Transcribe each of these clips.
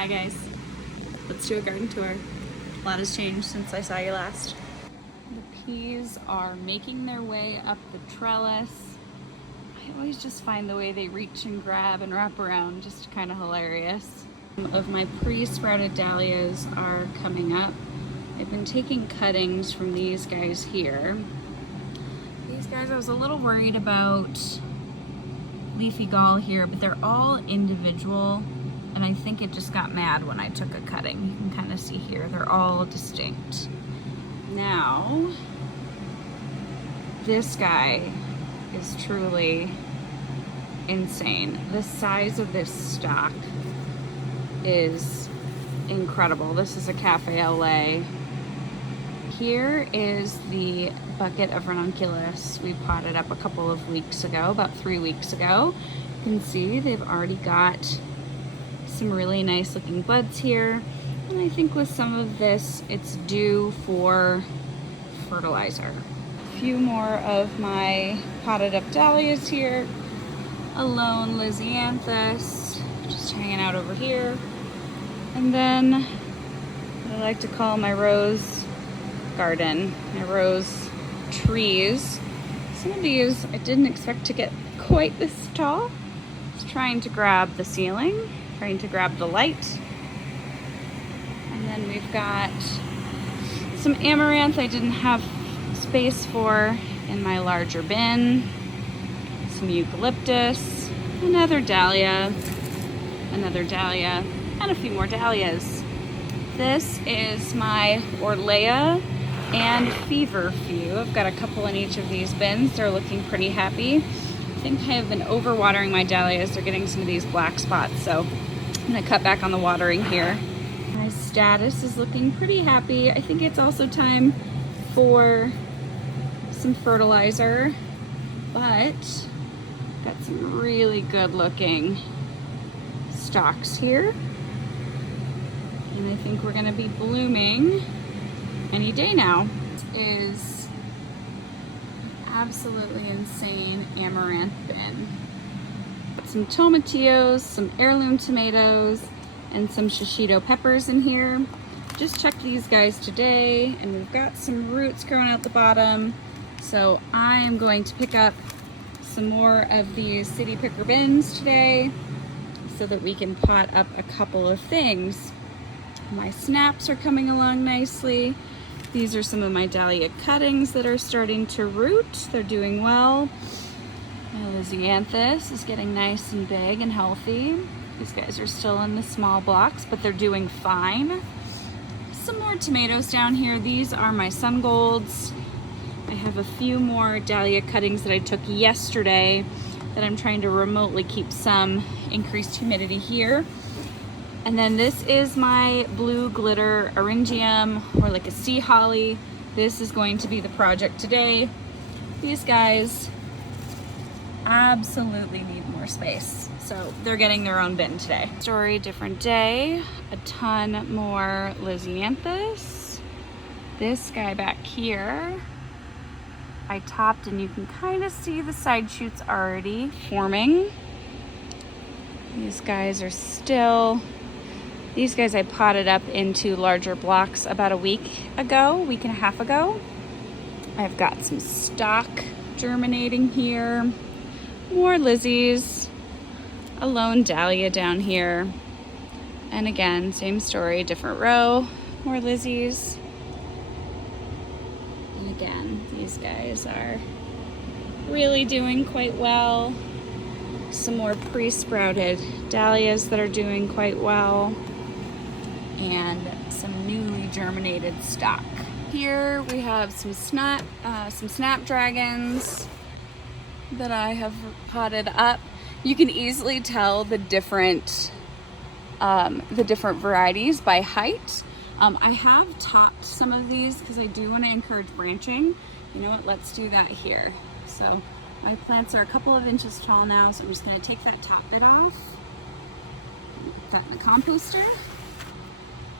Hi guys, let's do a garden tour. A lot has changed since I saw you last. The peas are making their way up the trellis. I always just find the way they reach and grab and wrap around just kind of hilarious. Some of my pre-sprouted dahlias are coming up. I've been taking cuttings from these guys here. These guys I was a little worried about leafy gall here, but they're all individual, and I think it just got mad when I took a cutting. You can kind of see here, they're all distinct. Now, this guy is truly insane. The size of this stalk is incredible. This is a Cafe LA. Here is the bucket of ranunculus we potted up a couple of weeks ago, about 3 weeks ago. You can see they've already got some really nice looking buds here. And I think with some of this, it's due for fertilizer. A few more of my potted up dahlias here. A lone lisianthus, just hanging out over here. And then what I like to call my rose garden, my rose trees. Some of these I didn't expect to get quite this tall. Just trying to grab the ceiling, trying to grab the light. And then we've got some amaranth I didn't have space for in my larger bin. Some eucalyptus, another dahlia, and a few more dahlias. This is my Orlea and feverfew. I've got a couple in each of these bins. They're looking pretty happy. I think I have been overwatering my dahlias. They're getting some of these black spots, so I'm gonna cut back on the watering here. My status is looking pretty happy. I think it's also time for some fertilizer, but got some really good looking stalks here. And I think we're gonna be blooming any day now. This is absolutely insane amaranth bin. Got some tomatillos, some heirloom tomatoes, and some shishito peppers in here. Just checked these guys today, and we've got some roots growing out the bottom. So I am going to pick up some more of these city picker bins today so that we can pot up a couple of things. My snaps are coming along nicely. These are some of my dahlia cuttings that are starting to root. They're doing well. My lisianthus is getting nice and big and healthy. These guys are still in the small blocks, but they're doing fine. Some more tomatoes down here. These are my sun golds. I have a few more dahlia cuttings that I took yesterday that I'm trying to remotely keep some increased humidity here. And then this is my blue glitter eryngium, or like a sea holly. This is going to be the project today. These guys absolutely need more space, so they're getting their own bin today. Story, different day. A ton more lisianthus. This guy back here, I topped, and you can kind of see the side shoots already forming. These guys are still, these guys I potted up into larger blocks about a week and a half ago. I've got some stock germinating here, more lizzies, a lone dahlia down here. And again, same story, different row, more lizzies. And again, these guys are really doing quite well. Some more pre-sprouted dahlias that are doing quite well, and some newly germinated stock. Here we have some snapdragons that I have potted up. You can easily tell the different varieties by height. I have topped some of these because I do want to encourage branching. You know what? Let's do that here. So my plants are a couple of inches tall now, so I'm just going to take that top bit off. Put that in the composter.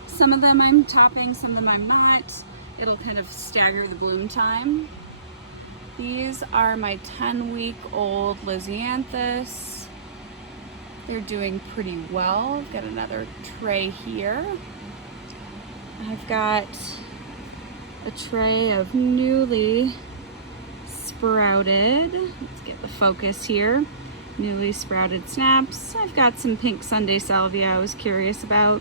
Some of them I'm topping, some of them I'm not. It'll kind of stagger the bloom time. These are my 10-week-old lisianthus. They're doing pretty well. I've got another tray here. I've got a tray of newly sprouted, let's get the focus here, newly sprouted snaps. I've got some pink Sunday salvia I was curious about.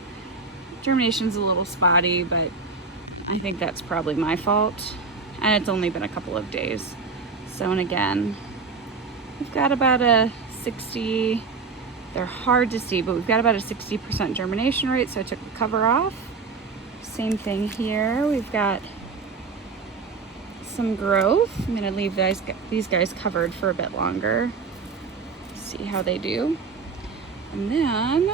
Germination's a little spotty, but I think that's probably my fault. And it's only been a couple of days. So, and again, we've got about a 60, they're hard to see, but we've got about a 60% germination rate, so I took the cover off. Same thing here, we've got some growth. I'm gonna leave these guys covered for a bit longer. See how they do. And then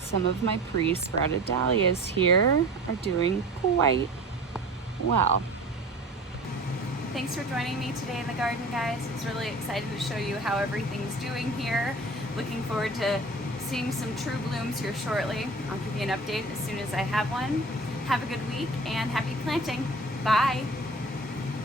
some of my pre-sprouted dahlias here are doing quite well. Thanks for joining me today in the garden, guys. It's really excited to show you how everything's doing here. Looking forward to seeing some true blooms here shortly. I'll give you an update as soon as I have one. Have a good week and happy planting. Bye.